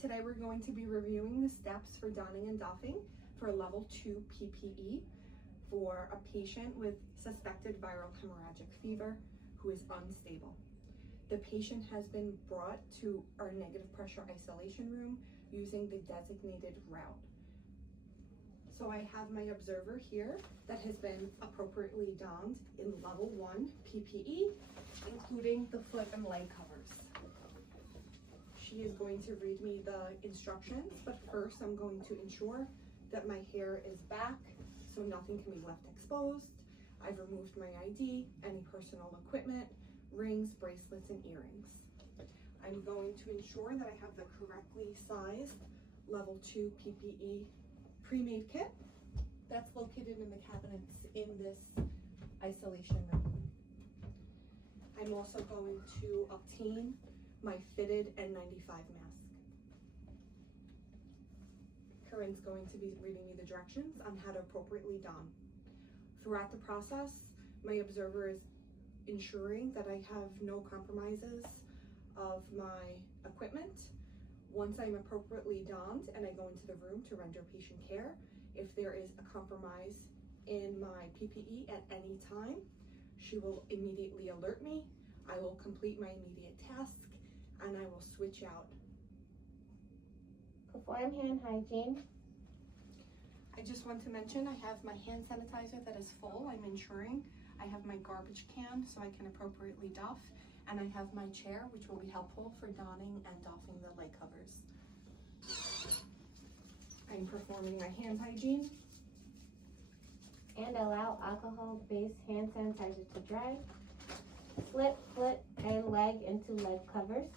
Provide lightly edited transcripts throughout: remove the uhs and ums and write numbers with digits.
Today we're going to be reviewing the steps for donning and doffing for level 2 PPE for a patient with suspected viral hemorrhagic fever who is unstable. The patient has been brought to our negative pressure isolation room using the designated route. So I have my observer here that has been appropriately donned in level 1 PPE, including the foot and leg covers. She is going to read me the instructions, but first I'm going to ensure that my hair is back so nothing can be left exposed. I've removed my ID, any personal equipment, rings, bracelets, and earrings. I'm going to ensure that I have the correctly sized level 2 PPE pre-made kit that's located in the cabinets in this isolation room. I'm also going to obtain my fitted N95 mask. Corinne's going to be reading me the directions on how to appropriately don. Throughout the process, my observer is ensuring that I have no compromises of my equipment. Once I'm appropriately donned and I go into the room to render patient care, if there is a compromise in my PPE at any time, she will immediately alert me. I will complete my immediate task and I will switch out. Perform hand hygiene. I just want to mention I have my hand sanitizer that is full. I'm ensuring I have my garbage can so I can appropriately doff, and I have my chair, which will be helpful for donning and doffing the leg covers. I'm performing my hand hygiene. And allow alcohol-based hand sanitizer to dry. Slip foot and leg into leg covers.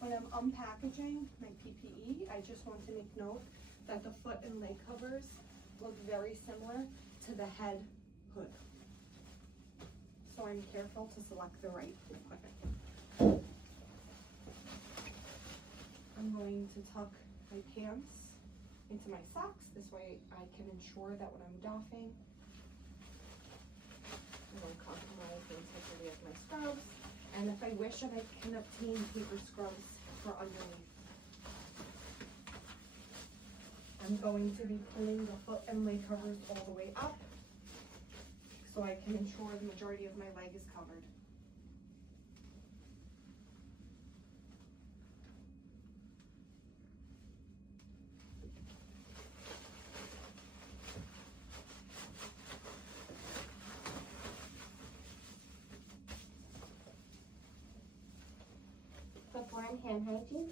When I'm unpackaging my PPE, I just want to make note that the foot and leg covers look very similar to the head hood. So I'm careful to select the right equipment. I'm going to tuck my pants into my socks. This way I can ensure that when I'm doffing, I don't compromise the integrity of my scrubs. And if I wish, I can obtain paper scrubs for underneath. I'm going to be pulling the foot and leg covers all the way up so I can ensure the majority of my leg is covered. Perform hand hygiene.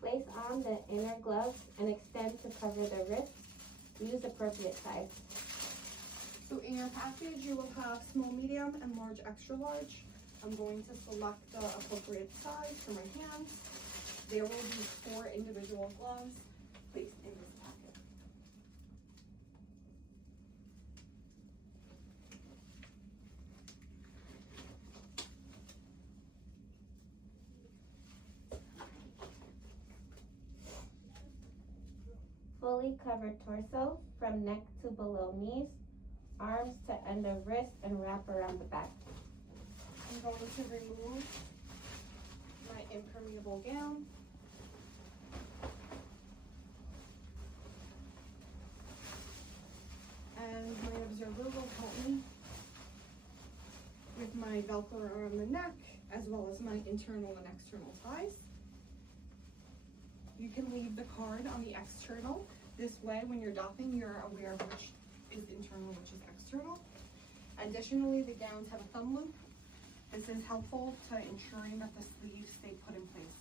Place on the inner gloves and extend to cover the wrist. Use appropriate size. So in your package, you will have small, medium, and large, extra large. I'm going to select the appropriate size for my hands. There will be 4 individual gloves placed in this packet. Fully covered torso from neck to below knees, arms to end of wrist, and wrap around the back. I'm going to remove my impermeable gown. And my observer will help me with my Velcro around the neck, as well as my internal and external ties. You can leave the card on the external. This way, when you're doffing, you're aware of which is internal, which is external. Additionally, the gowns have a thumb loop. This is helpful to ensuring that the sleeves stay put in place.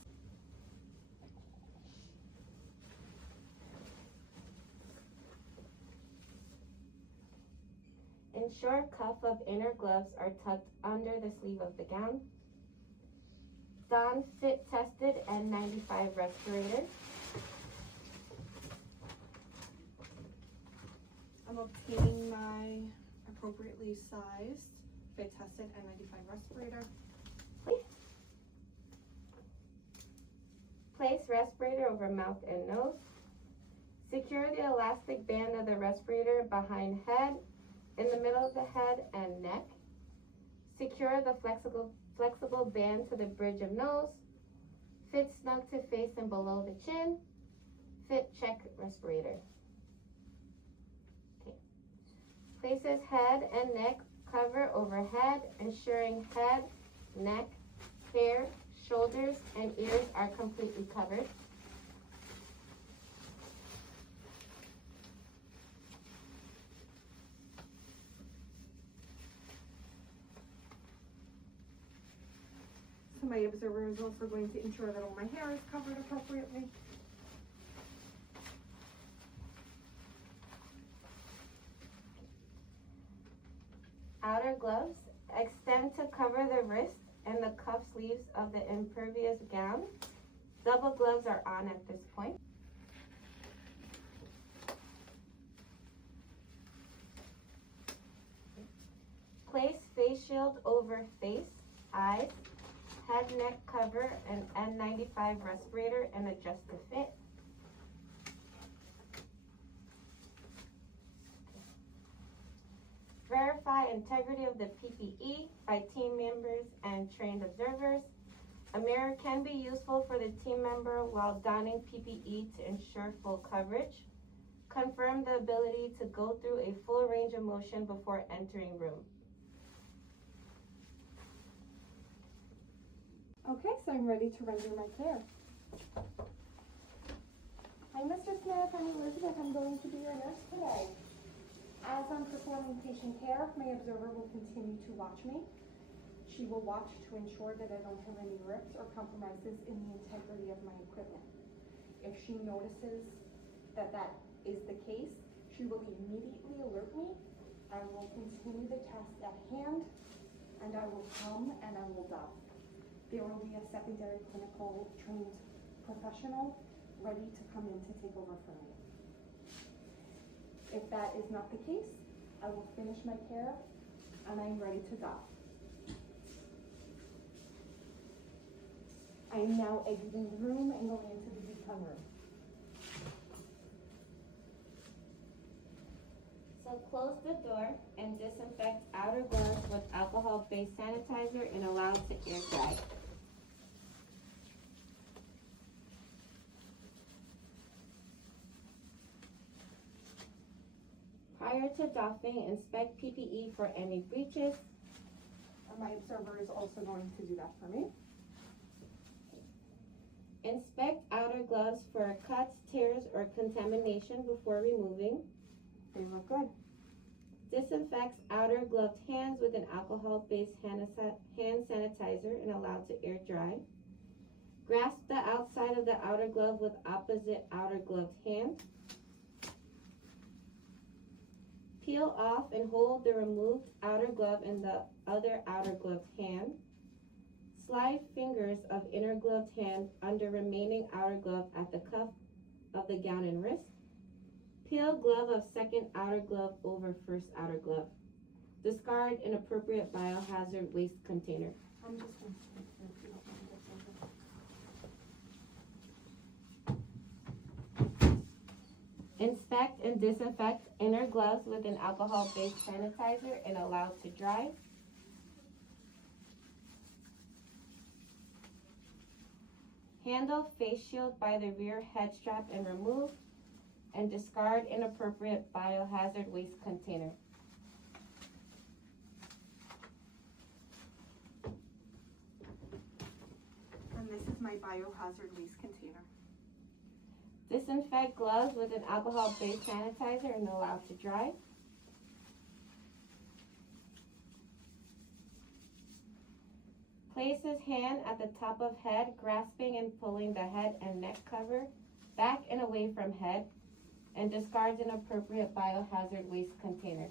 Ensure cuff of inner gloves are tucked under the sleeve of the gown. Don fit tested N95 respirator. I'm obtaining my appropriate appropriately sized, fit tested N95 respirator. Place respirator over mouth and nose. Secure the elastic band of the respirator behind head, in the middle of the head and neck. Secure the flexible band to the bridge of nose. Fit snug to face and below the chin. Fit check respirator. Okay. Places head and neck cover over head, ensuring head, neck, hair, shoulders, and ears are completely covered. So my observer is also going to ensure that all my hair is covered appropriately. Outer gloves extend to cover the wrist and the cuff sleeves of the impervious gown. Double gloves are on at this point. Place face shield over face, eyes, head, neck cover, and N95 respirator and adjust to fit. Verify integrity of the PPE by team members and trained observers. A mirror can be useful for the team member while donning PPE to ensure full coverage. Confirm the ability to go through a full range of motion before entering room. Okay, so I'm ready to render my care. Hi, Mr. Smith. I'm Elizabeth. I'm going to be your nurse today. As I'm performing patient care, my observer will continue to watch me. She will watch to ensure that I don't have any rips or compromises in the integrity of my equipment. If she notices that that is the case, she will immediately alert me. I will continue the test at hand, and I will come and I will doff. There will be a secondary clinical trained professional ready to come in to take over for me. If that is not the case, I will finish my care and I'm ready to doff. I am now exiting the room and going into the decon room. So close the door and disinfect outer gloves with alcohol-based sanitizer and allow it to air dry. Prior to doffing, inspect PPE for any breaches. My observer is also going to do that for me. Inspect outer gloves for cuts, tears, or contamination before removing. They look good. Disinfects outer gloved hands with an alcohol-based hand sanitizer and allow to air dry. Grasp the outside of the outer glove with opposite outer gloved hand. Peel off and hold the removed outer glove in the other outer gloved hand. Slide fingers of inner gloved hand under remaining outer glove at the cuff of the gown and wrist. Peel glove of second outer glove over first outer glove. Discard inappropriate biohazard waste container. I'm just going to take care if you don't mind this over. Inspect and disinfect inner gloves with an alcohol-based sanitizer and allow to dry. Handle face shield by the rear head strap and remove, and discard inappropriate biohazard waste container. And this is my biohazard waste container. Disinfect gloves with an alcohol-based sanitizer and allow to dry. Place his hand at the top of head, grasping and pulling the head and neck cover back and away from head, and discards an appropriate biohazard waste container.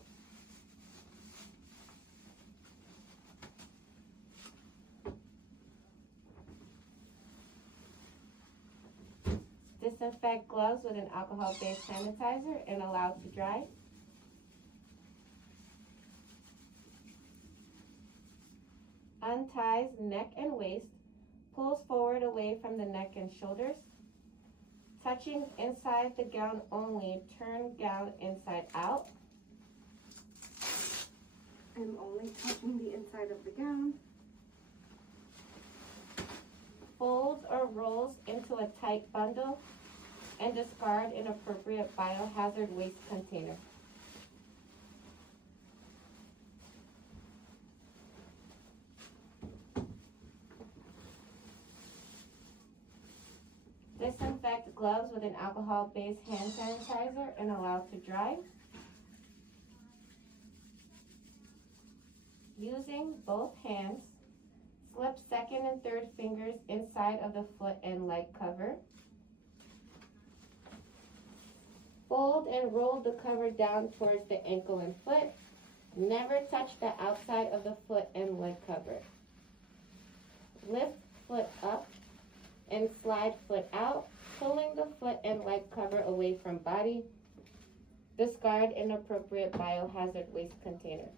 Disinfect gloves with an alcohol-based sanitizer and allow to dry. unties neck and waist, pulls forward away from the neck and shoulders, touching inside the gown only, turn gown inside out. I'm only touching the inside of the gown. Folds or rolls into a tight bundle and discard in appropriate biohazard waste container. Disinfect gloves with an alcohol-based hand sanitizer and allow to dry. Using both hands, slip second and third fingers inside of the foot and leg cover. Fold and roll the cover down towards the ankle and foot. Never touch the outside of the foot and leg cover. Lift foot up and slide foot out, pulling the foot and leg cover away from body. Discard in appropriate biohazard waste container.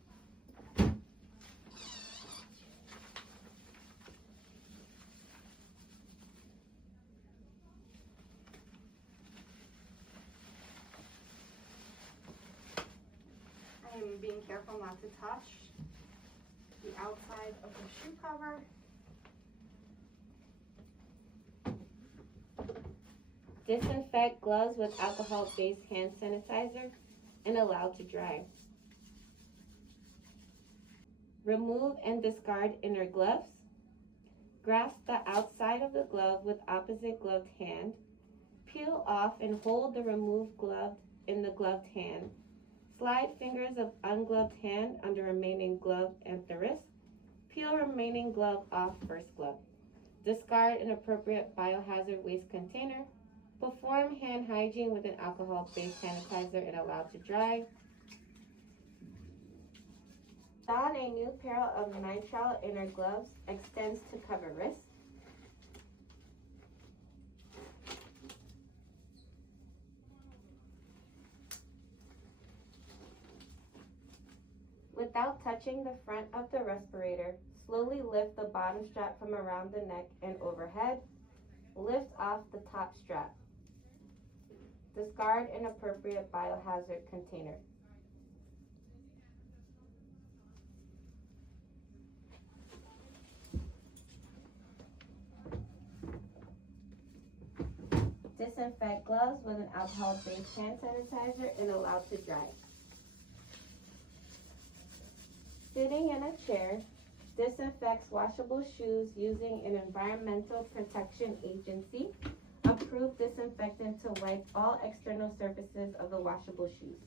I am being careful not to touch the outside of the shoe cover. Disinfect gloves with alcohol-based hand sanitizer and allow to dry. Remove and discard inner gloves. Grasp the outside of the glove with opposite gloved hand. Peel off and hold the removed glove in the gloved hand. Slide fingers of ungloved hand under remaining glove at the wrist. Peel remaining glove off first glove. Discard in appropriate biohazard waste container. Perform hand hygiene with an alcohol-based sanitizer and allow to dry. Don a new pair of nitrile inner gloves, extends to cover wrist. Without touching the front of the respirator, slowly lift the bottom strap from around the neck and overhead. Lift off the top strap. Discard in appropriate biohazard container. Disinfect gloves with an alcohol-based hand sanitizer and allow to dry. Sitting in a chair, disinfects washable shoes using an Environmental Protection Agency approved disinfectant to wipe all external surfaces of the washable shoes.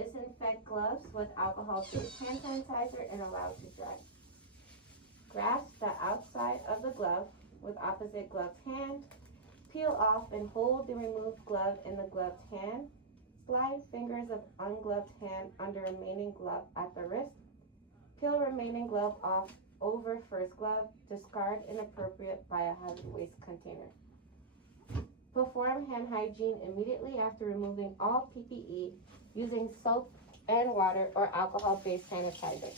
Disinfect gloves with alcohol-based hand sanitizer and allow to dry. Grasp the outside of the glove with opposite gloved hand. Peel off and hold the removed glove in the gloved hand. Slide fingers of ungloved hand under remaining glove at the wrist. Peel remaining glove off over first glove. Discard in appropriate biohazard waste container. Perform hand hygiene immediately after removing all PPE using soap and water or alcohol-based sanitizer.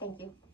Thank you.